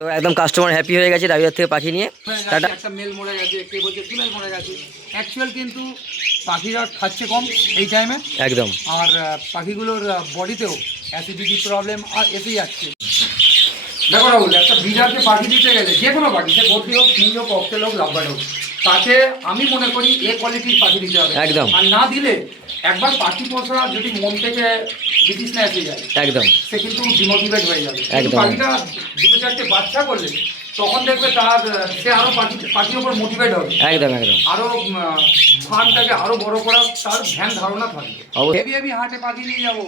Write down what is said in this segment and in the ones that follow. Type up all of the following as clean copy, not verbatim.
তো একদম customer happy হয়ে গেছে রাবিদার থেকে পাখি নিয়ে। টাটা। একটা মেল মরে গেছে, কে বলছে ফিমেল মরে গেছে। অ্যাকচুয়াল কিন্তু পাখিরা খাচ্ছে কম এই টাইমে একদম। আর পাখিগুলোর বডিতেও অ্যাসিডিটি প্রবলেম আর এসে যাচ্ছে। দেখো রাহুল, একটা বিড়ালকে পাখি দিতে গেলে যে কোনো পাখি, সে বদ্রি হোক, ফিঞ্চ হোক, ককটেল হোক, লাভবার্ড হোক, তাকে আমি মনে করি এ কোয়ালিটির পাখি দিতে হবে। একদম। আর না দিলে একবার পাখি পোষা যদি মন থেকে বিতৃষ্ণা এসে যায়, একদম, সে কিন্তু ডিমোটিভেট হয়ে যাবে। একদম। পাখিটা দুটো চারটে বাচ্চা করলে তখন দেখবে তার সে আরো পাখির উপর মোটিভেট হবে। একদম একদম। আরো ফার্মটাকে আরো বড় করার তার ধ্যান ধারণা থাকবে। হেভি হেভি হাটে পাখি নিয়ে যাবো।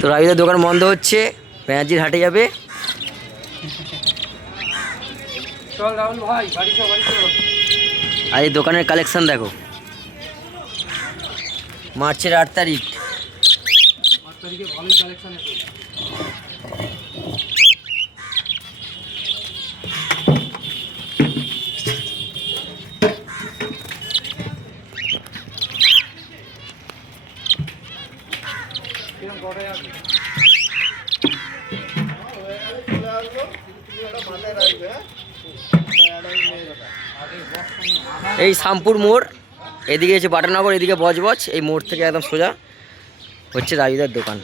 তো রাবিদার দোকান বন্ধ হচ্ছে, পেঁয়াজির হাটে যাবে। চল রাহুল ভাই, বাড়ি চল, বাড়ি চল। আর এই দোকানের কালেকশন দেখো, মার্চের 8 তারিখ। 8 তারিখে ভালোই কালেকশন আছে। এই শামপুর মোড়, এদিকে হচ্ছে বাটানগর, এদিকে বজবজ। এই মোড় থেকে একদম সোজা হচ্ছে রাবিদার দোকান।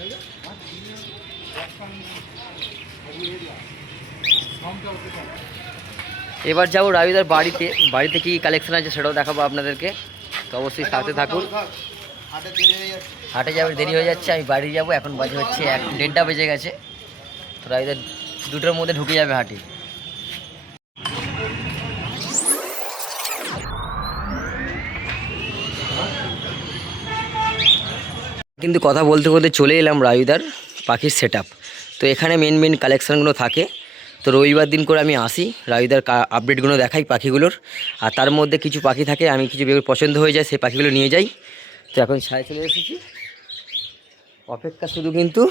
এবার যাবো রাবিদার বাড়িতে। বাড়িতে কি কালেকশন আছে সেটাও দেখাবো আপনাদেরকে, তো অবশ্যই সাথে থাকুন। হাটে যাবে, দেরি হয়ে যাচ্ছে, আমি বাড়ি যাব। এখন বাজে হচ্ছে 1:30 বেজে গেছে। তো রাবিদার 2টোর মধ্যে ঢুকে যাবে হাটে। কিন্তু কথা বলতে বলতে চলে এলাম রাবিদার পাখির সেট আপ। তো এখানে মেন কালেকশানগুলো থাকে। তো রবিবার দিন করে আমি আসি, রাবিদার আপডেটগুলো দেখাই পাখিগুলোর। আর তার মধ্যে কিছু পাখি থাকে, আমি কিছু পছন্দ হয়ে যায়, সেই পাখিগুলো নিয়ে যাই। তো এখন ছায় চলে এসেছি, অপেক্ষা শুধু কিন্তু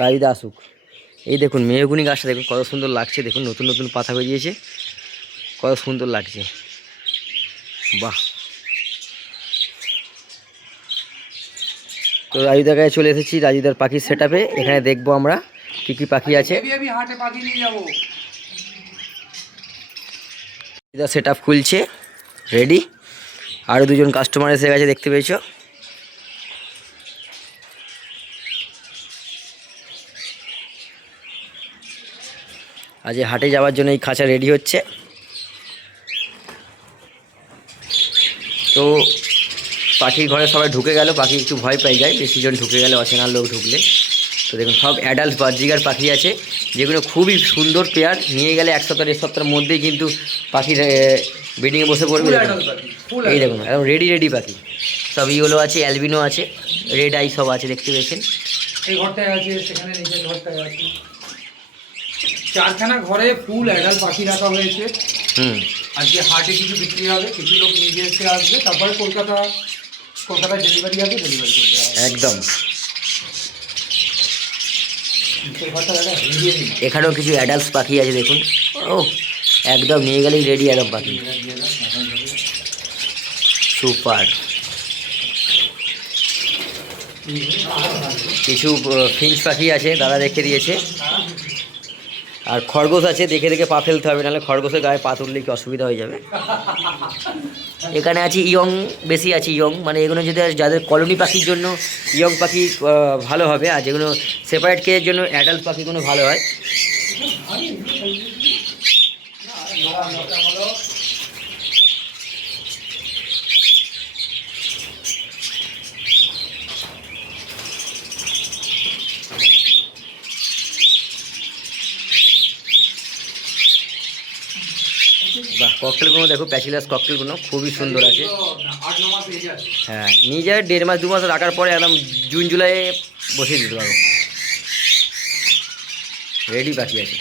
রাবিদা আসুক। এই দেখুন মেহগুনি গাছটা দেখুন কত সুন্দর লাগছে, দেখুন নতুন নতুন পাতা বেরিয়েছে, কত সুন্দর লাগছে, বাহ। তো রাজিদার কাছে চলে এসেছি, রাজিদার পাখির সেট আপে। এখানে দেখবো আমরা কি কি পাখি আছে। হাটে পাখি নিয়ে যাবো। রাজিদার সেট আপ খুলছে, রেডি। আরও দুজন কাস্টমার এসে গেছে, দেখতে পেয়েছো। আজ হাটে যাওয়ার জন্য এই খাঁচা রেডি হচ্ছে। তো পাখির ঘরে সবাই ঢুকে গেল, পাখি একটু ভয় পেয়ে যায় বেশিজন ঢুকে গেলে, অচেনার লোক ঢুকলে। তো দেখুন সব অ্যাডাল্ট বার্জিগার পাখি আছে, যেগুলো খুবই সুন্দর পেয়ার। নিয়ে গেলে 1 সপ্তাহ 1.5 সপ্তাহের মধ্যেই কিন্তু পাখির ব্রিডিংয়ে বসে পড়বে। এই দেখুন একদম রেডি পাখি সব। ইয়েলো আছে, অ্যালবিনো আছে, রেড আই সব আছে, দেখতে পেয়েছেন। এই ঘরটায় আছে, সেখানে নিচের ঘরটায় আছে। 4খানা ঘরে ফুল অ্যাডাল্ট পাখি রাখা হয়েছে। আজকে হাটে কিছু বিক্রি হবে, কিছু লোক নিজে এসে আসবে, তারপরে কলকাতায় ডেলিভারি হবে, ডেলিভারি করতে হবে। একদম। এখানেও কিছু অ্যাডাল্টস পাখি আছে, দেখুন। ও একদম নিয়ে গেলেই রেডি একদম পাখি, সুপার। কিছু ফিঞ্চ পাখি আছে, দাদা রেখে দিয়েছে। আর খরগোশ আছে, দেখে দেখে পা ফেলতে হবে, নাহলে খরগোশের গায়ে পা তুললে কি অসুবিধা হয়ে যাবে। এখানে আছে ইয়ং, বেশি আছে ইয়ং, মানে এগুলো যদি যাদের কলোনি পাখির জন্য ইয়ং পাখি ভালো হবে, আর যেগুলো সেপারেট কেজের জন্য অ্যাডাল্ট পাখিগুলো ভালো হয়। বাহ, ককটেলগুলো দেখো, প্যাচিলাস ককটেলগুলো খুবই সুন্দর আছে। হ্যাঁ, নিয়ে যায় 1.5 মাস 2 মাস রাখার পরে একদম জুন জুলাইয়ে বসিয়ে দিতে পারবো। রেডি পাখি আছে।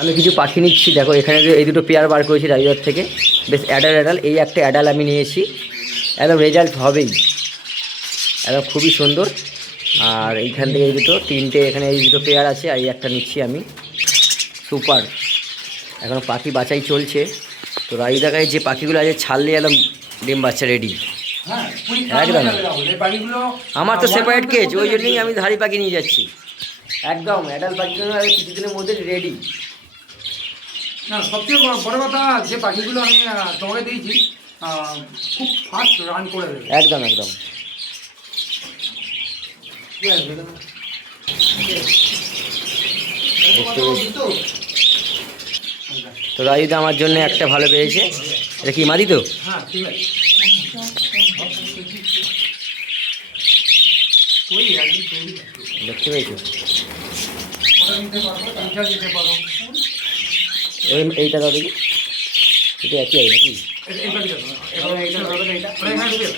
আমি কিছু পাখি নিচ্ছি, দেখো এখানে এই দুটো পেয়ার বার করেছি রাজিদার থেকে, বেশ অ্যাডাল। এই একটা অ্যাডাল আমি নিয়েছি, একদম রেজাল্ট হবেই, একদম খুবই সুন্দর। আর এইখান থেকে এই দুটো 3টে, এখানে এই দুটো পেয়ার আছে, আর এই একটা নিচ্ছি আমি, সুপার। এখন পাখি বাছাই চলছে। তো রাজুদার কাছে যে পাখিগুলো আছে ছাড়লে একদম ডিম বাচ্চা রেডি। হ্যাঁ একদম। এই পাখিগুলো আমার তো সেপারেট কেজ, ওই জন্যই আমি ধাড়ি পাখি নিয়ে যাচ্ছি। একদম অ্যাডাল্ট পাখিগুলো কিছুদিনের মধ্যে রেডি। না সবচেয়ে বড় কথা, যে পাখিগুলো আমি তোমাকে দিয়েছি খুব ফাস্ট রান করে দেবে। একদম একদম। তো রাজুদা আমার জন্য একটা ভালো পেয়েছে। এটা কি মাদি তো? হ্যাঁ ঠিক আছে। ওই একদিন তৈরি দেখতে পেয়েছো? ওটা নিতে পারবো, এইটা নিতে পারো। এইটা দাও দেখি, এটা একই আছে নাকি? এই পাখিটা তো, এইটা ধরবে না, এইটা ওটা এখানে ঢুকে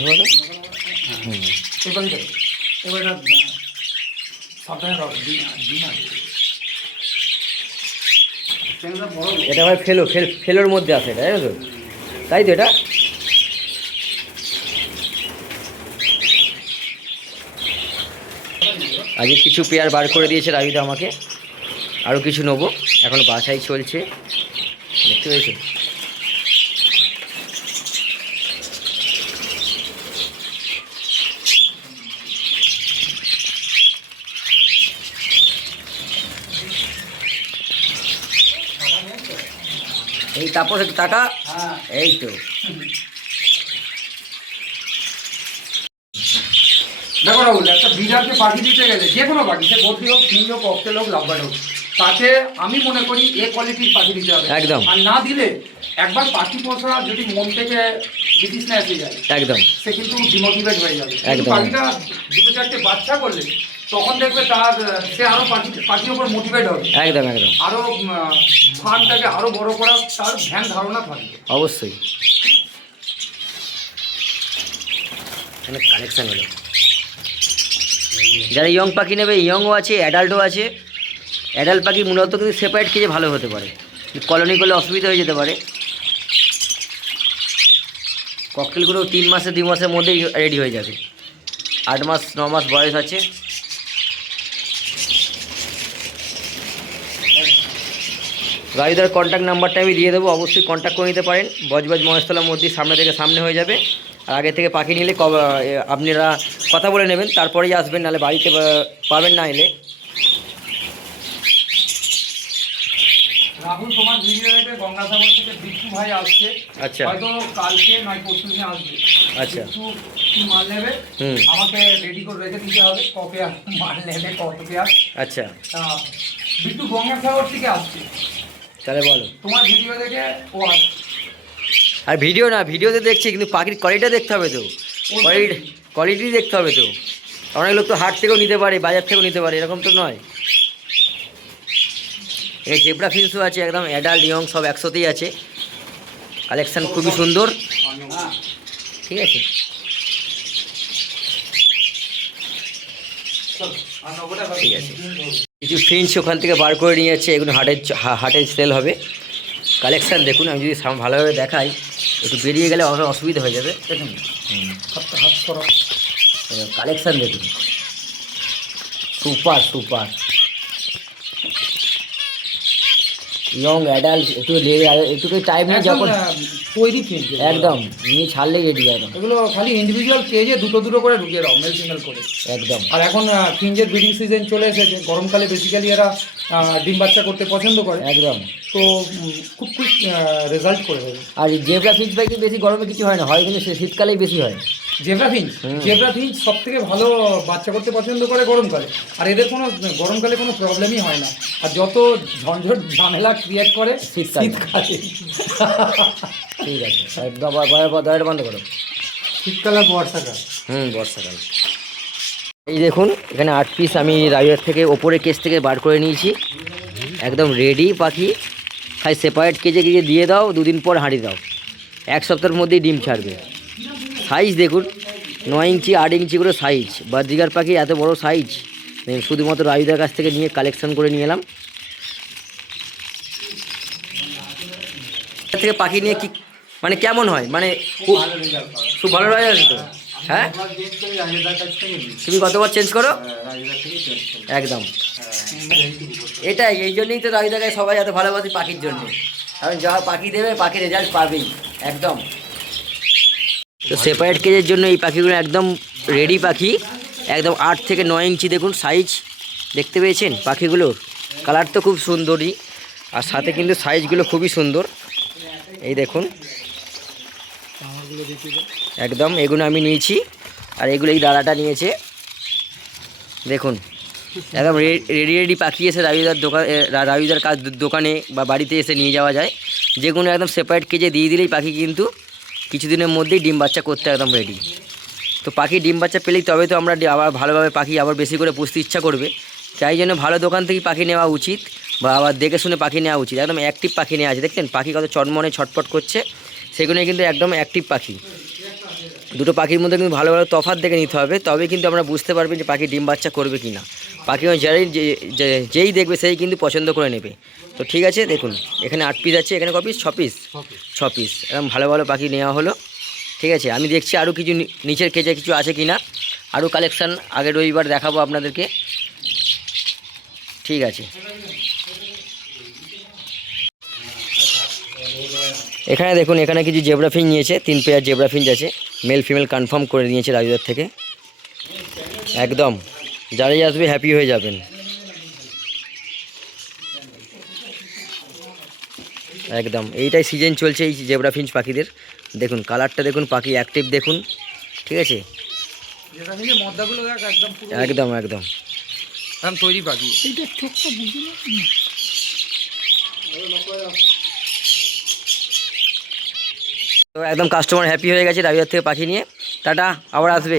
ধোয়া তো? হুম। এই পাখিটা তো। এবার এটা সাবধানে রাখো, দিন আছে। বড় এটা ভাই ফেলোর মধ্যে আছে এটা, জানো তো? তাই তো এটা? আজকে কিছু পেয়ার বার করে দিয়েছে রাজুদা আমাকে, আরও কিছু নেবো, এখন বাসায় চলছে, দেখতে পেয়েছো? এই তারপর একটু টাকা, হ্যাঁ এই তো। দেখো রাহুল, একটা বিড়ালকে পাখি দিতে গেলে যে কোনো পাখি, সে বদ্রি হোক, ফিঞ্চ হোক, অক্টেল হোক, লাভবার্ড হোক, তাকে আমি মনে করি এ কোয়ালিটির পাখি দিতে হবে। একদম। আর না দিলে একবার পাখি পোষা যদি মন থেকে বিতৃষ্ণা এসে যায়, একদম সে কিন্তু ডিমোটিভেট হয়ে যাবে। কিন্তু একদম। পাখিটা দুটো চারটে বাচ্চা করলে তখন দেখবে তার সে আরো পাখির উপর মোটিভেট হবে, একদম একদম আরো ফার্মটাকে আরো বড় করার তার ধ্যান ধারণা থাকবে। অবশ্যই। এখানে কালেকশান হলো, যারা ইয়ং পাখি নেবে, ইয়ংও আছে, অ্যাডাল্টও আছে। অ্যাডাল্ট পাখি মূলত কিন্তু সেপারেট খেয়ে ভালো হতে পারে, কলোনি করলে অসুবিধা হয়ে যেতে পারে। ককটেলগুলো 3 মাসে 2 মাসের মধ্যেই রেডি হয়ে যাবে, 8 মাস 9 মাস বয়স আছে। রাজুদার কন্ট্যাক্ট নাম্বারটা আমি দিয়ে দেবো, অবশ্যই কন্ট্যাক্ট করে নিতে পারেন। বজবজ মহেশতলা মসজিদ সামনে থেকে সামনে হয়ে যাবে। আর আগে থেকে পাখি নিলে আপনারা কথা বলে নেবেন, তারপরেই আসবেন, নাহলে বাড়িতে পাবেন না এলে। রাহুল, তোমার ভিডিও দেখে গঙ্গাসাগর থেকে বিট্টু ভাই আসছে। আচ্ছা হয়তো কালকে নয় পরশু দিনে আসবে। আচ্ছা। বিট্টু কি মাল নেবে হুম। আমাকে রেডি করে রেখে দিতে হবে, কবে মাল নেবে, কত পেয়ার। আচ্ছা বিট্টু গঙ্গাসাগর থেকে আসছে, তাহলে বলো। তোমার ভিডিও দেখে ও আসছে। আর ভিডিও না, ভিডিওতে দেখছি, কিন্তু পাখির কোয়ালিটিটা দেখতে হবে তো, কোয়ালিটি দেখতে হবে তো। অনেক লোক তো হাট থেকেও নিতে পারে, বাজার থেকেও নিতে পারে, এরকম তো নয়। এই জেব্রা ফিন্সও আছে, একদম অ্যাডাল্ট ইয়ং সব একসাথেই আছে। কালেকশান খুবই সুন্দর, ঠিক আছে। ঠিক আছে, কিছু ফিন্স ওখান থেকে বার করে নিয়ে যাচ্ছে, এগুলো হাটে সেল হবে। কালেকশান দেখুন, আমি যদি ভালোভাবে দেখাই, একটু বেরিয়ে গেলে অসুবিধা হয়ে যাবে। দেখুন হাত করো। কালেকশান দেখুন, সুপার সুপার ইয়ং অ্যাডাল্ট। একটু টাইম নিয়ে যখন তৈরি ফিঞ্চ একদম নিয়ে ছাড়লেই রেডি একদম। এগুলো খালি ইন্ডিভিজুয়াল কেজে দুটো দুটো করে ঢুকিয়ে দাও, মেল ফিমেল করে। একদম। আর এখন ফিঞ্চের ব্রিডিং সিজন চলে এসেছে, গরমকালে বেসিক্যালি এরা ডিম বাচ্চা করতে পছন্দ করে। একদম। তো খুব কুইক রেজাল্ট করে দেবে। আর জেব্রা ফিঞ্চ পাখি বেশি গরমে কিছু হয় না, হয় কিন্তু শীতকালেই বেশি হয়। জেব্রা ফিঞ্চ সব থেকে ভালো বাচ্চা করতে পছন্দ করে গরমকালে, আর এদের কোনো গরমকালে কোনো প্রবলেমই হয় না। আর যত ঝঞ্ঝট ঝামেলা ক্রিয়েট করে শীতকালে। ঠিক আছে, দরজাটা বন্ধ করো। শীতকাল আর বর্ষাকাল। বর্ষাকাল। এই দেখুন, এখানে 8 পিস আমি রাইডার থেকে ওপরের কেস থেকে বার করে নিয়েছি, একদম রেডি পাখি। খাই সেপারেট কেজে দিয়ে দাও, 2 দিন পর হাঁড়ি দাও, 1 সপ্তাহের মধ্যেই ডিম ছাড়বে। সাইজ দেখুন, 9 ইঞ্চি 8 ইঞ্চি করে সাইজ। বাজিগার পাখি এত বড় সাইজ শুধুমাত্র রাজুদার কাছ থেকে নিয়ে কালেকশন করে নিয়ে এলাম। থেকে পাখি নিয়ে কি মানে কেমন হয়, মানে খুব ভালো রয়ে আছে তো? হ্যাঁ, তুমি কতবার চেঞ্জ করো? একদম। এটাই, এই জন্যই তো রাজুদাকে সবাই এত ভালোবাসি পাখির জন্য। এখন যা পাখি দেবে পাখি রেজাল্ট পাবেই একদম। তো সেপারেট কেজের জন্য এই পাখিগুলো একদম রেডি পাখি, একদম 8 থেকে 9 ইঞ্চি দেখুন সাইজ, দেখতে পেয়েছেন পাখিগুলোর কালার তো খুব সুন্দরই, আর সাথে কিন্তু সাইজগুলো খুবই সুন্দর। এই দেখুন একদম, এগুলো আমি নিয়েছি আর এগুলো এই দাদাটা নিয়েছে। দেখুন একদম রেডি রেডি পাখি এসে রাবিদার দোকানে বা বাড়িতে এসে নিয়ে যাওয়া যায়। যে কোনো একদম সেপারেট কেজে দিয়ে দিলেই পাখি কিন্তু কিছুদিনের মধ্যেই ডিম বাচ্চা করতে একদম রেডি। তো পাখি ডিম বাচ্চা পেলেই তবে তো আমরা আবার ভালোভাবে পাখি আবার বেশি করে পুষতে ইচ্ছা করবে। তাই জন্য ভালো দোকান থেকে পাখি নেওয়া উচিত, বা আবার দেখে শুনে পাখি নেওয়া উচিত। একদম অ্যাক্টিভ পাখি নেওয়া আছে, দেখছেন পাখি কত চটমনে ছটপট করছে, সেগুলো কিন্তু একদম অ্যাক্টিভ পাখি। দুটো পাখির মধ্যে কিন্তু ভালো ভালো তফাৎ দেখে নিতে হবে, তবে কিন্তু আমরা বুঝতে পারবেন যে পাখি ডিম বাচ্চা করবে কি না। পাখি যেই দেখবে সেই কিন্তু পছন্দ করে নেবে। তো ঠিক আছে, দেখুন এখানে 8 পিস আছে, এখানে ক পিস, 6 পিস, 6 পিস এরকম ভালো ভালো পাখি নেওয়া হলো। ঠিক আছে, আমি দেখছি আরও কিছু নিচের কেজে কিছু আছে কি না, আরও কালেকশান আগের রবিবার দেখাবো আপনাদেরকে। ঠিক আছে, এখানে দেখুন এখানে কিছু জেব্রা ফিঞ্চ নিয়েছে, 3 পেয়ার জেব্রা ফিঞ্চ আছে, মেল ফিমেল কনফার্ম করে নিয়েছে রাজুদার থেকে। একদম যারাই আসবে হ্যাপি হয়ে যাবেন। একদম এইটাই সিজন চলছে এই জেব্রা ফিঞ্চ পাখিদের। দেখুন কালারটা দেখুন, পাখি অ্যাক্টিভ দেখুন। ঠিক আছে, একদম একদম তৈরি পাখি। তো একদম কাস্টমার হ্যাপি হয়ে গেছে রাজুদার থেকে পাখি নিয়ে। টাটা, আবার আসবে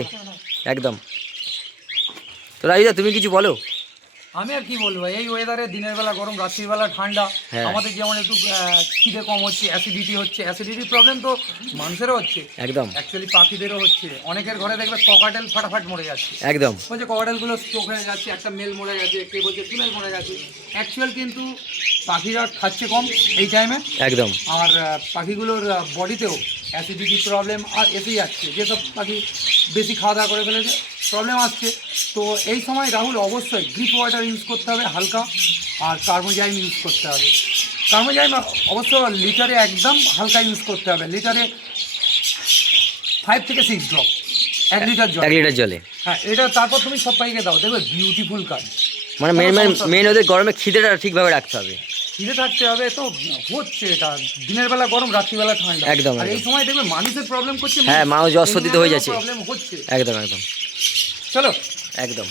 একদম। তো রাজুদা তুমি কিছু বলো। আমি আর কি বলবো, এই ওয়েদারে দিনের বেলা গরম, রাত্রির বেলা ঠান্ডা। হ্যাঁ। আমাদের যেমন একটু খিদে কম হচ্ছে, অ্যাসিডিটি হচ্ছে, অ্যাসিডিটির প্রবলেম তো মানুষেরও হচ্ছে, একদম অ্যাকচুয়ালি পাখিদেরও হচ্ছে। অনেকের ঘরে দেখবে ককাটেল ফাটাফাট মরে যাচ্ছে, একদম বলছে ককাটেলগুলো স্ট্রোক হয়ে যাচ্ছে, একটা মেল মরে গেছে, কে বলছে ফিমেল মরে গেছে। অ্যাকচুয়াল কিন্তু পাখিরা খাচ্ছে কম এই টাইমে, একদম আর পাখিগুলোর বডিতেও অ্যাসিডিটি প্রবলেম আর এসেই যাচ্ছে। যেসব পাখি বেশি খাওয়া দাওয়া করে ফেলেছে প্রবলেম আসছে। তো এই সময় রাহুল অবশ্যই গ্রিপ ওয়াটার ইউজ করতে হবে হালকা, আর কার্বোজাইম ইউজ করতে হবে। কার্বোজাইম অবশ্য লিটারে একদম হালকা ইউজ করতে হবে, লিটারে 5 থেকে 6 ড্রপ, 1 লিটার জল, 1 লিটার জলে। হ্যাঁ এটা তারপর তুমি সব পাখিকে দাও, দেখবে বিউটিফুল কাজ। মানে মেন ওদের গরমে খিদেটা ঠিকভাবে রাখতে হবে, খিদে থাকতে হবে। তো হচ্ছে এটা দিনের বেলা গরম, রাত্রিবেলা ঠান্ডা, একদম আর এই সময় দেখবে মানুষের প্রবলেম করছে। হ্যাঁ, মানুষ জ্বর সর্দি তো হয়ে যাচ্ছে। প্রবলেম হচ্ছে একদম একদম চলো একদম।